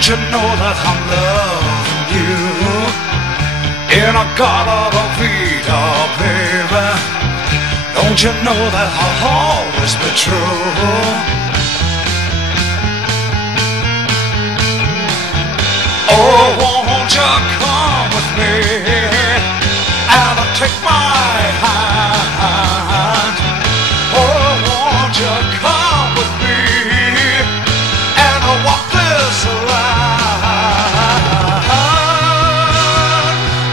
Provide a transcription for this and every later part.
Don't you know that I'm loving you? In a Gala Vida, baby. Don't you know that I'll always be true? Oh, won't you come with me and take my hand? Oh, won't you come with me and walk this line?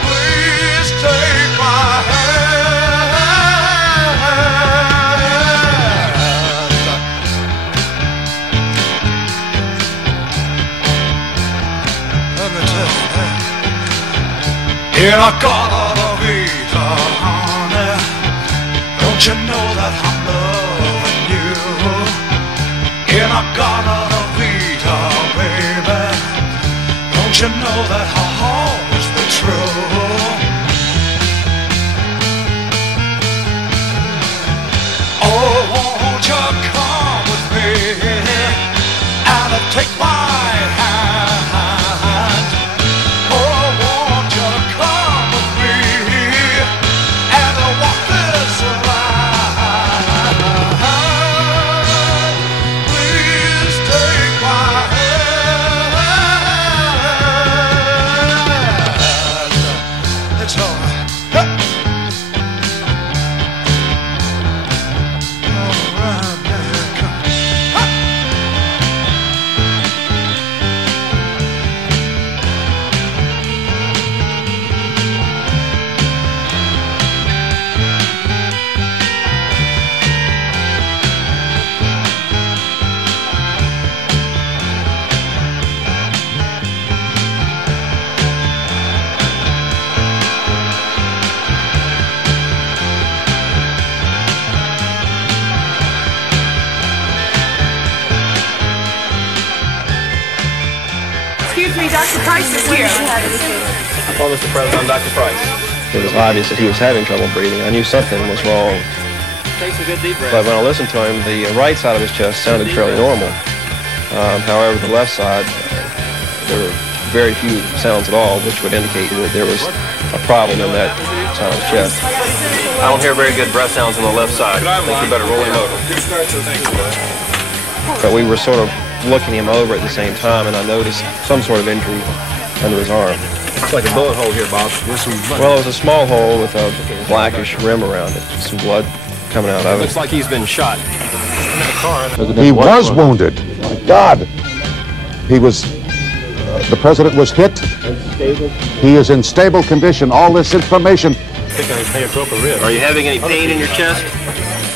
Please take my hand. Let me tell you, in a Gala Vida, honey, don't you know that I'm loving you? In a Gala Vida, baby, don't you know that I'll always be true? Oh, won't you come with me and take my hand? Oh, won't you come with me and walk this line? Please take my hand. It's all right. All right, man, come on. Excuse me, Dr. Price is here. Hello, Mr. President, I'm Dr. Price. It was obvious that he was having trouble breathing. I knew something was wrong. Take some good deep breaths. But when I listened to him, the right side of his chest sounded fairly normal. However, the left side, there were very few sounds at all, which would indicate that there was a problem in that side of his chest. I don't hear very good breath sounds on the left side. I think you better roll him over. But we were sort of looking him over at the same time, and I noticed some sort of injury under his arm. It's like a bullet hole here, Bob. Well, it was a small hole with a blackish rim around it, some blood coming out of it. Looks like he's been shot. He was wounded. My God. He was, the president was hit. He is in stable condition. All this information. Are you having any pain in your chest?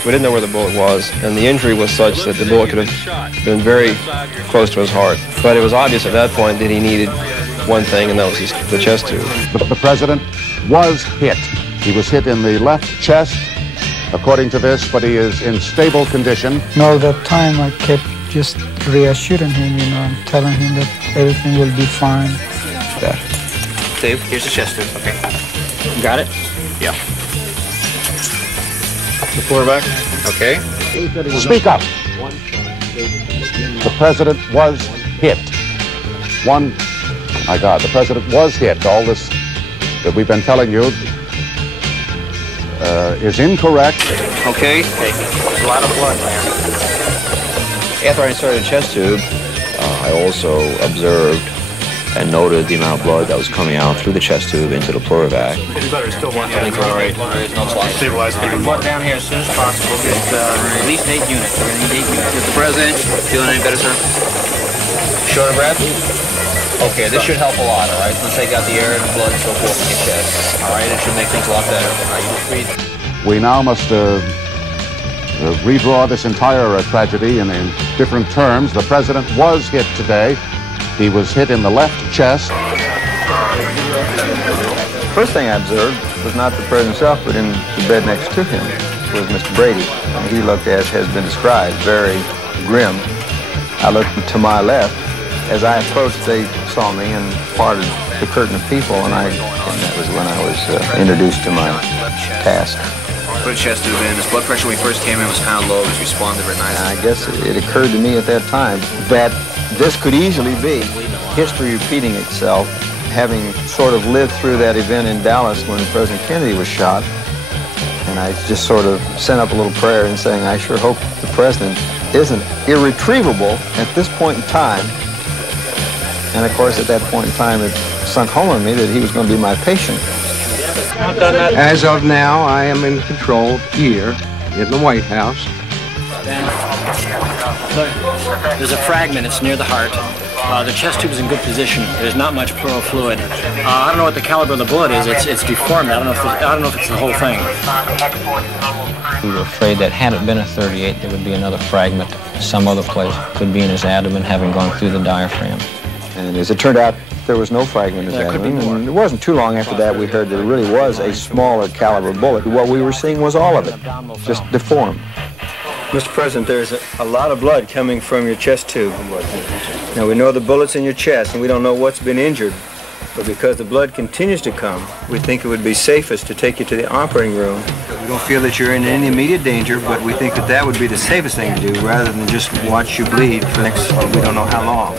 We didn't know where the bullet was, and the injury was such that the bullet could have been very close to his heart. But it was obvious at that point that he needed one thing, and that was the chest tube. The president was hit. He was hit in the left chest, according to this, but he is in stable condition. And all that time I kept just reassuring him, and telling him that everything will be fine. There. Dave, here's the chest tube. Okay. You got it? Yeah. The quarterback? Okay. Speak up. The president was hit. My God, the president was hit. All this that we've been telling you is incorrect. Okay. There's a lot of blood there. After I inserted the chest tube, I also observed and noted the amount of blood that was coming out through the chest tube into the pleurovac. It's better, still one thing. All right. Stabilize people. Blood down here as soon as possible. Get at least 8 units. We're going to need 8 units. Mr. President, feeling any better, sir? Short of breath? Okay, this should help a lot, all right? It's going to take out the air and the blood and so forth in your chest. All right, it should make things a lot better. All right, you just breathe. We now must redraw this entire tragedy in different terms. The president was hit today. He was hit in the left chest. First thing I observed was not the president himself, but in the bed next to him was Mr. Brady. And he looked, as has been described, very grim. I looked to my left. As I approached, they saw me and parted the curtain of people, and that was when I was introduced to my task. Put a chest tube in. His blood pressure when he first came in was kind of low. He responded very nicely. I guess it occurred to me at that time that this could easily be history repeating itself, having sort of lived through that event in Dallas when President Kennedy was shot. And I just sort of sent up a little prayer and saying, I sure hope the president isn't irretrievable at this point in time. And of course, at that point in time, it sunk home on me that he was going to be my patient. As of now, I am in control here in the White House. There's a fragment. It's near the heart. The chest tube is in good position. There's not much pleural fluid. I don't know what the caliber of the bullet is. It's deformed. I don't know if it's the whole thing. We were afraid that had it been a .38, there would be another fragment some other place. Could be in his abdomen, having gone through the diaphragm. And as it turned out, there was no fragment in his abdomen. And it wasn't too long after that we heard that it really was a smaller caliber bullet. What we were seeing was all of it, just deformed. Mr. President, there's a lot of blood coming from your chest tube. Now, we know the bullet's in your chest, and we don't know what's been injured. But because the blood continues to come, we think it would be safest to take you to the operating room. We don't feel that you're in any immediate danger, but we think that that would be the safest thing to do, rather than just watch you bleed for the next, we don't know how long.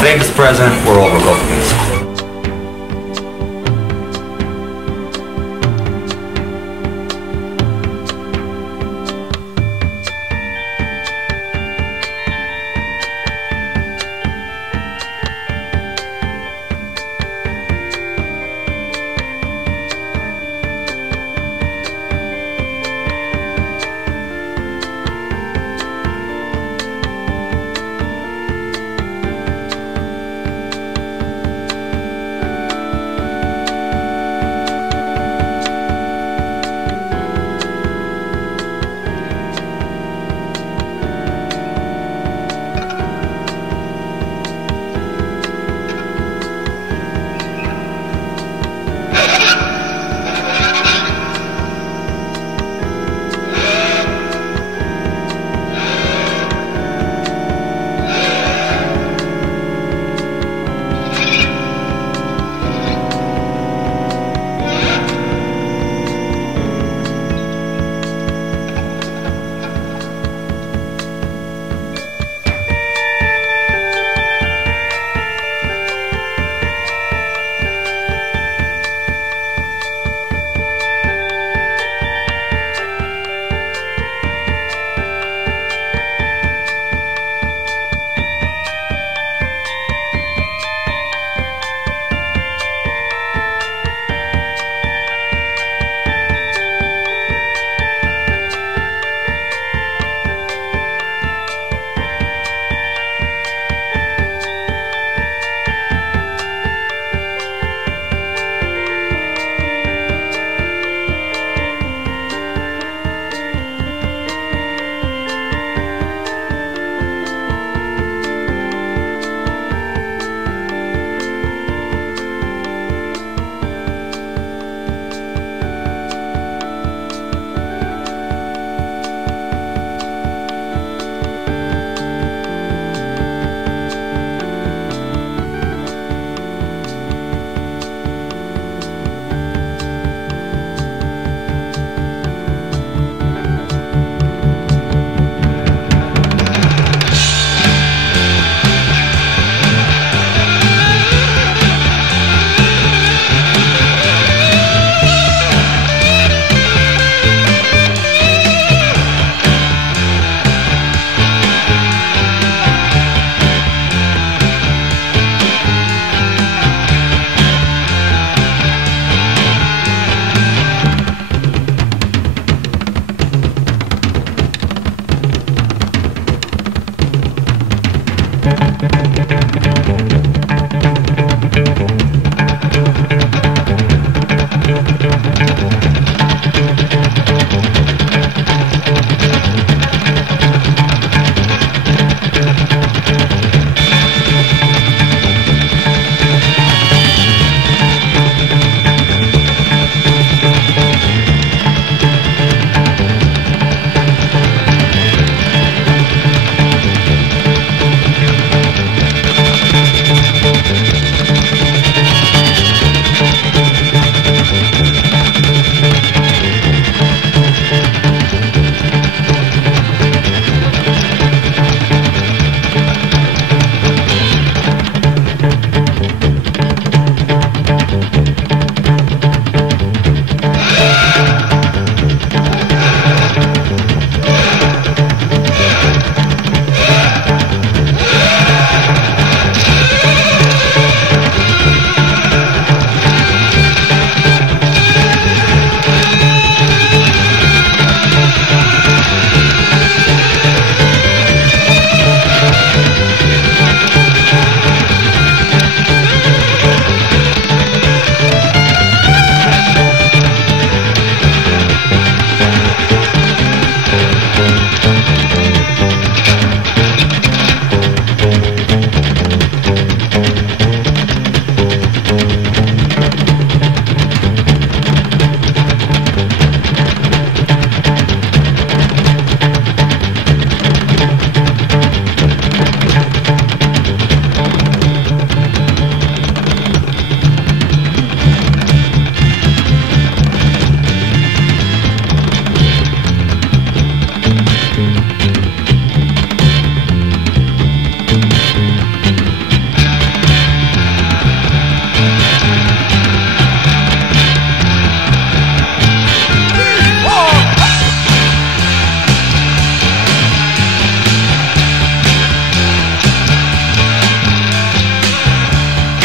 Thanks, President. We're overlooking this.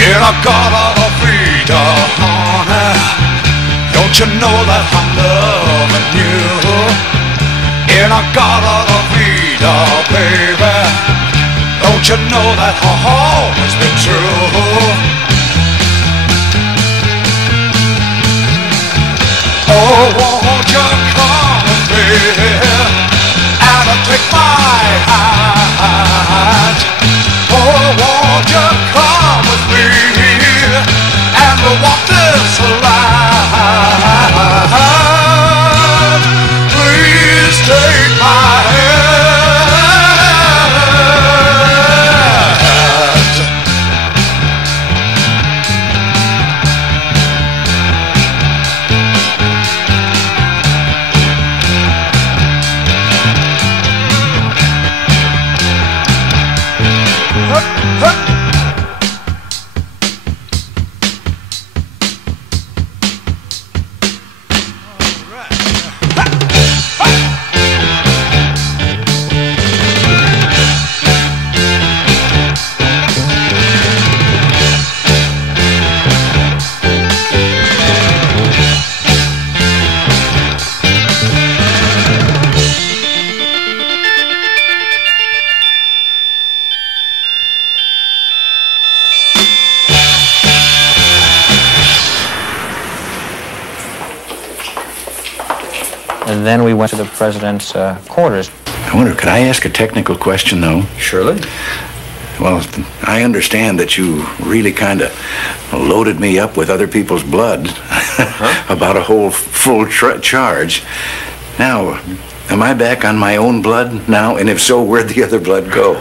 In a garden of freedom, honey, don't you know that I'm loving you? In a garden of freedom, baby, don't you know that I've always been true? Oh, won't you come with me and take my hand? Oh, won't you come with me and we'll walk this line? Please take my hand. And then we went to the president's quarters. I wonder, could I ask a technical question, though? Surely. Well, I understand that you really kind of loaded me up with other people's blood about a whole full charge. Now, am I back on my own blood now? And if so, where'd the other blood go?